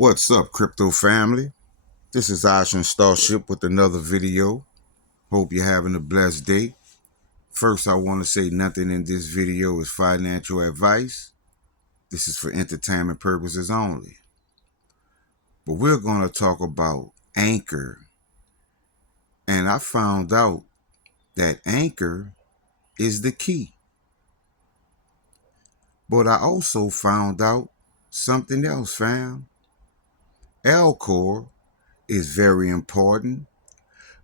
What's up, crypto family? This is Ocean Starship with another video. Hope you're having a blessed day. First, I want to say nothing in this video is financial advice. This is for entertainment purposes only. But we're going to talk about Anchor. And I found out that Anchor is the key. But I also found out something else, fam. Alcor is very important.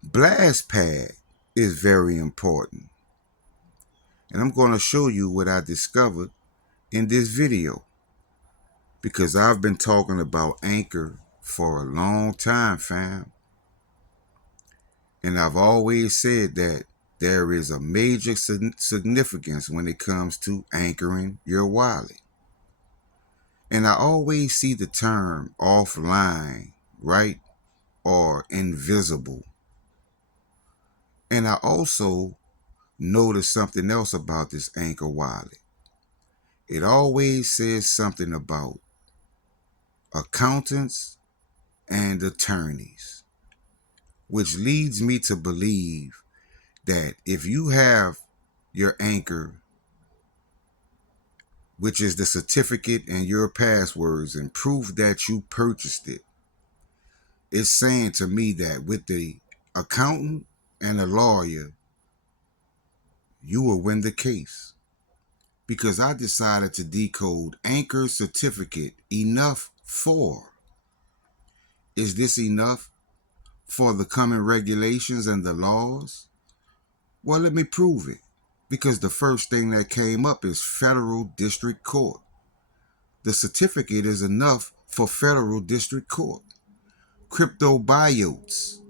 BlastPad is very important. And I'm going to show you what I discovered in this video, because I've been talking about Anchor for a long time, fam. And I've always said that there is a major significance when it comes to anchoring your wallet. And I always see the term offline, right? Or invisible. And I also noticed something else about this Anchor wallet. It always says something about accountants and attorneys, which leads me to believe that if you have your Anchor, which is the certificate and your passwords and proof that you purchased it, it's saying to me that with the accountant and a lawyer, you will win the case. Because I decided to decode Anchor certificate enough for. Is this enough for the coming regulations and the laws? Well, let me prove it. Because the first thing that came up is federal district court. The certificate is enough for federal district court. Crypto biotes,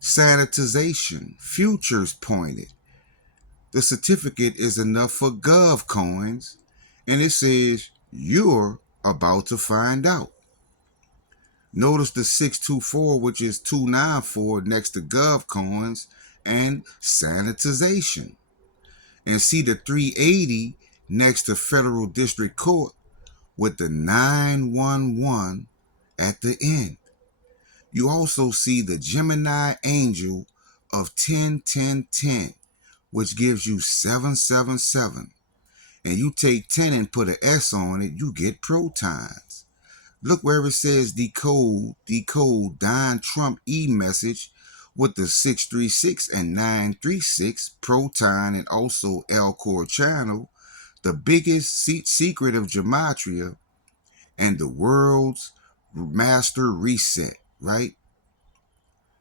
sanitization, futures pointed. The certificate is enough for gov coins, and it says you're about to find out. Notice the 624, which is 294 next to gov coins and sanitization. And see the 380 next to federal district court with the 911 at the end. You also see the Gemini angel of 101010, which gives you 777. And you take 10 and put an S on it, you get protons. Look where it says decode Don Trump e-message with the 636 and 936 proton, and also Alcor channel, the biggest secret of gematria and the world's master reset, right?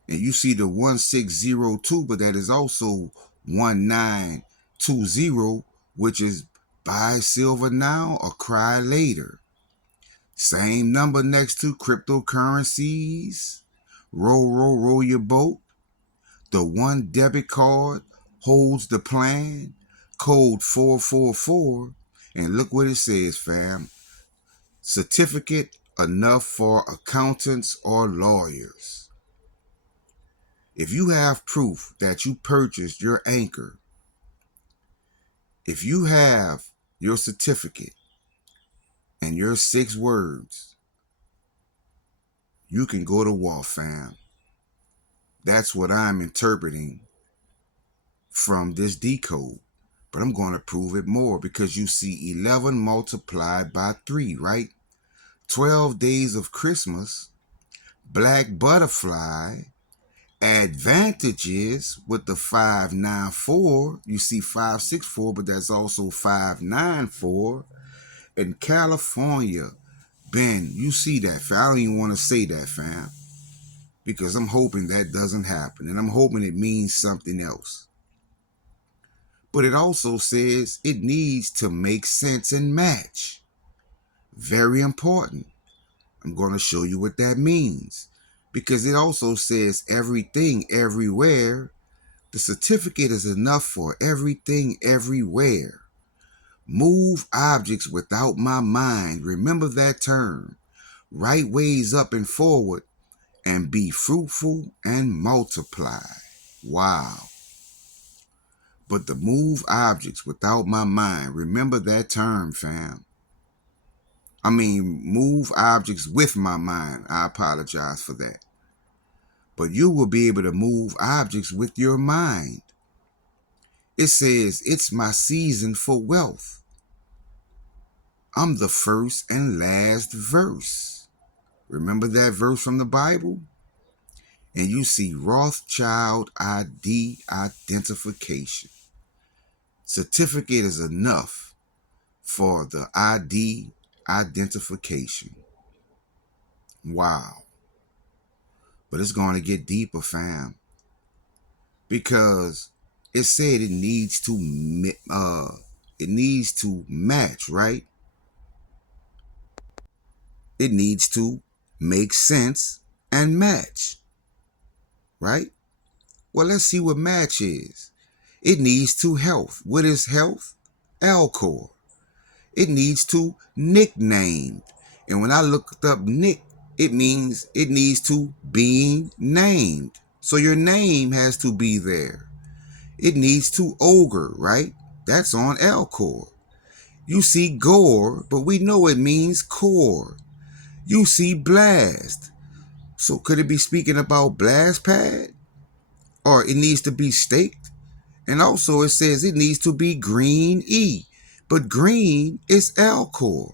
And you see the 1602, but that is also 1920, which is buy silver now or cry later. Same number next to cryptocurrencies. Row your boat. The one debit card holds the plan. Code 444. And look what it says, fam. Certificate enough for accountants or lawyers. If you have proof that you purchased your Anchor, if you have your certificate and your 6 words, you can go to war, fam. That's what I'm interpreting from this decode. But I'm going to prove it more, because you see 11 multiplied by 3, right? 12 days of Christmas, black butterfly, advantages with the 594. You see 564, but that's also 594. In California, Ben, you see that, fam. I don't even want to say that, fam, because I'm hoping that doesn't happen, and I'm hoping it means something else. But it also says it needs to make sense and match. Very important. I'm going to show you what that means, because it also says everything everywhere. The certificate is enough for everything everywhere. Move objects without my mind. Remember that term. Right ways up and forward, and be fruitful and multiply. Wow. But the move objects without my mind. Remember that term, fam. move objects with my mind. I apologize for that. But you will be able to move objects with your mind. It says, it's my season for wealth. I'm the first and last verse. Remember that verse from the Bible? And you see Rothschild ID identification. Certificate is enough for the ID identification. Wow. But it's going to get deeper, fam. Because it said it needs to match, right? It needs to make sense and match, right? Well, let's see what match is. It needs to health. What is health? Alcor. It needs to nicknamed. And when I looked up nick, it means it needs to be named. So your name has to be there. It needs to ogre, right? That's on Alcor. You see gore, but we know it means core. You see blast. So could it be speaking about blast pad? Or it needs to be staked? And also it says it needs to be green E. But green is Alcor.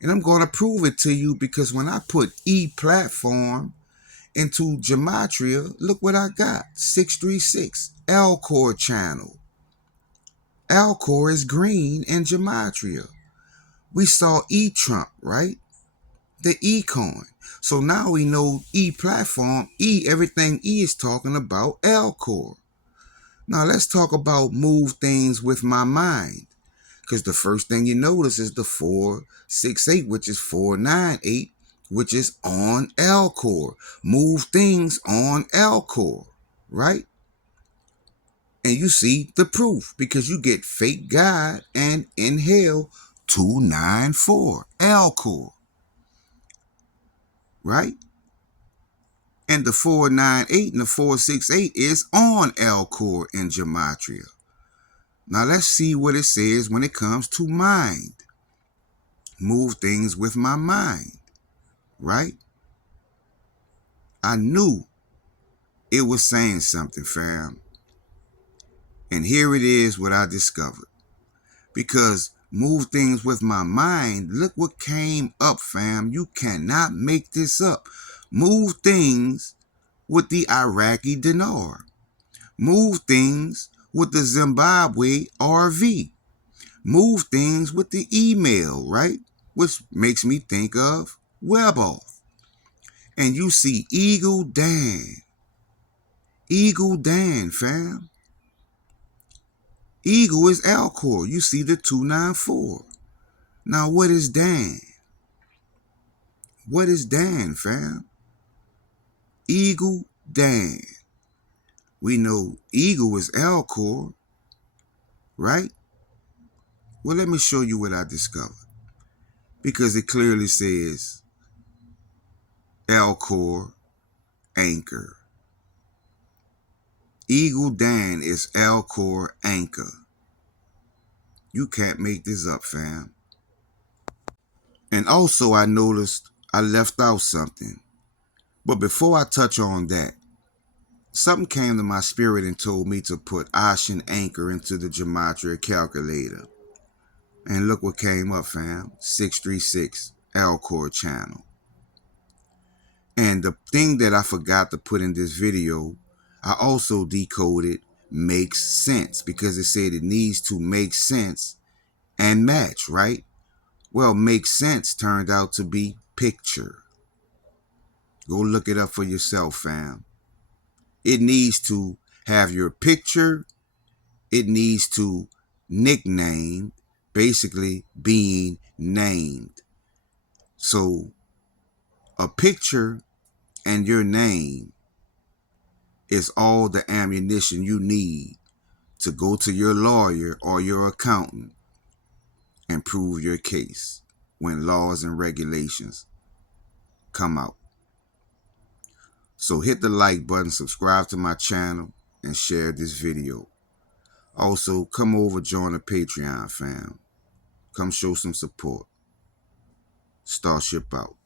And I'm going to prove it to you because when I put E platform into Gematria, look what I got. 636, Alcor channel. Alcor is green in Gematria. We saw E Trump, right? The E coin. So now we know E platform, E, everything E is talking about Alcor. Now let's talk about move things with my mind. Because the first thing you notice is the 468, which is 498, which is on Alcor. Move things on Alcor, right? And you see the proof because you get fake God and inhale 294 Alcor, right? And the 498 and the 468 is on Alcor in Gematria. Now let's see what it says when it comes to mind. Move things with my mind, right? I knew it was saying something, fam. And here it is what I discovered. Because move things with my mind, look what came up, fam. You cannot make this up. Move things with the Iraqi dinar. Move things with the Zimbabwe RV. Move things with the email, right? Which makes me think of Weboff. And you see Eagle Dan. Eagle Dan, fam. Eagle is Alcor. You see the 294. Now, what is Dan? What is Dan, fam? Eagle Dan. We know Eagle is Alcor, right? Well, let me show you what I discovered. Because it clearly says Alcor Anchor. Eagle Dan is Alcor Anchor. You can't make this up, fam. And also I noticed I left out something. But before I touch on that, something came to my spirit and told me to put Ocean Anchor into the Gematria calculator. And look what came up, fam. 636 Alcor channel. And the thing that I forgot to put in this video, I also decoded makes sense because it said it needs to make sense and match, right? Well, make sense turned out to be picture. Go look it up for yourself, fam. It needs to have your picture. It needs to nickname, basically being named. So a picture and your name is all the ammunition you need to go to your lawyer or your accountant and prove your case when laws and regulations come out. So hit the like button, subscribe to my channel, and share this video. Also, come over, join the Patreon, fam. Come show some support. Starship out.